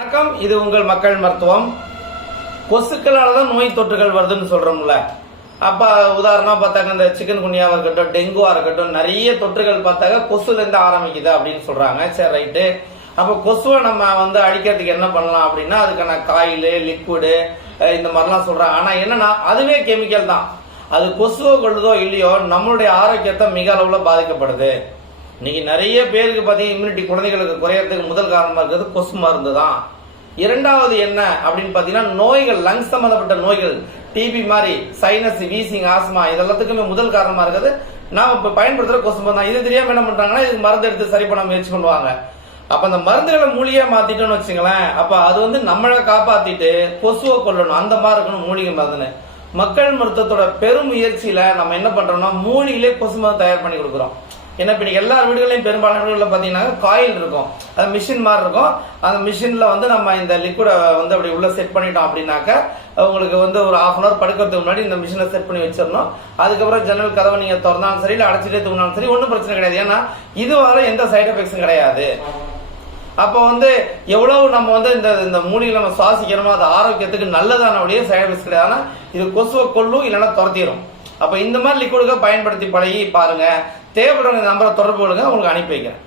வணக்கம். இது உங்கள் மக்கள் மருத்துவம். கொசுக்களால தான் நோய் தொற்றுகள் வருதுன்னு சொல்றோம்ல. அப்ப உதாரணமா பார்த்தாங்க, இந்த சிக்கன் குனியாவா இருக்கட்டும், டெங்குவா இருக்கட்டும், நிறைய தொற்றுகள் பார்த்தாக்க கொசுல இருந்து ஆரம்பிக்குது அப்படின்னு சொல்றாங்க. சரி, ரைட்டு. அப்ப கொசுவை நம்ம அழிக்கிறதுக்கு என்ன பண்ணலாம் அப்படின்னா, அதுக்கான காயில், லிக்விடு இந்த மாதிரிலாம் சொல்றாங்க. ஆனா என்னன்னா, அதுவே கெமிக்கல் தான். அது கொசுவோ கொள்ளுதோ இல்லையோ நம்மளுடைய ஆரோக்கியத்தை மிக அளவுல பாதிக்கப்படுது. இன்னைக்கு நிறைய பேருக்கு பார்த்தீங்கன்னா இம்யூனிட்டி குழந்தைகளுக்கு குறையறதுக்கு முதல் காரணமா இருக்கிறது கொசு மருந்து தான். இரண்டாவது என்ன அப்படின்னு பாத்தீங்கன்னா, நோய்கள், லங்ஸ் சம்பந்தப்பட்ட நோய்கள், டிபி மாதிரி, சைனஸ், வீசிங், ஆஸ்மா, இதெல்லாத்துக்குமே முதல் காரணமா இருக்குது நாம இப்ப பயன்படுத்துற கொசு மருந்து தான். இது தெரியாம என்ன பண்றாங்கன்னா, இதுக்கு மருந்து எடுத்து சரி பண்ண முயற்சி பண்ணுவாங்க. அப்ப அந்த மருந்துகளை மூலிகையா மாத்திட்டோம்னு வச்சுங்களேன், அப்ப அது நம்மளை காப்பாத்திட்டு கொசுவை கொல்லணும், அந்த மாதிரி இருக்கணும் மூலிகை மருந்துன்னு. மக்கள் மருத்துவத்தோட பெரும் முயற்சியில நம்ம என்ன பண்றோம்னா, மூலிகையிலே கொசு மருந்து தயார் பண்ணி கொடுக்குறோம். ஏன்னா இப்ப எல்லா வீடுகளையும் பெரும்பாலான வீடுகளில் பாத்தீங்கன்னா காயில் இருக்கும், அது மிஷின் மாதிரி இருக்கும். அந்த மிஷின்ல நம்ம இந்த லிக்விட அப்படி உள்ள செட் பண்ணிட்டோம் அப்படின்னாக்க, உங்களுக்கு ஒரு ½ hour படுக்கிறதுக்கு முன்னாடி இந்த மிஷினை செட் பண்ணி வச்சிடணும். அதுக்கப்புறம் ஜன்னல் கதவை நீங்க திறந்தாலும் சரி, இல்லை அடைச்சிட்டே தூங்கினாலும் சரி, ஒன்றும் பிரச்சனை கிடையாது. ஏன்னா இதுவரை எந்த சைடு எஃபெக்ட்ஸும் கிடையாது. அப்போ எவ்வளவு நம்ம இந்த மூலிகை நம்ம சுவாசிக்கிறோமோ அது ஆரோக்கியத்துக்கு நல்லதானபடியே சைடு எஃபெக்ட்ஸ் கிடையாது. ஆனா இது கொசுவை கொல்லும், இல்லைன்னா துரத்திடும். அப்ப இந்த மாதிரி லிக்விடுக பயன்படுத்தி பழகி பாருங்க. தேவைப்படுற நம்பரை தொடர்பு கொள்ளுங்க, உங்களுக்கு அனுப்பி வைக்கிறேன்.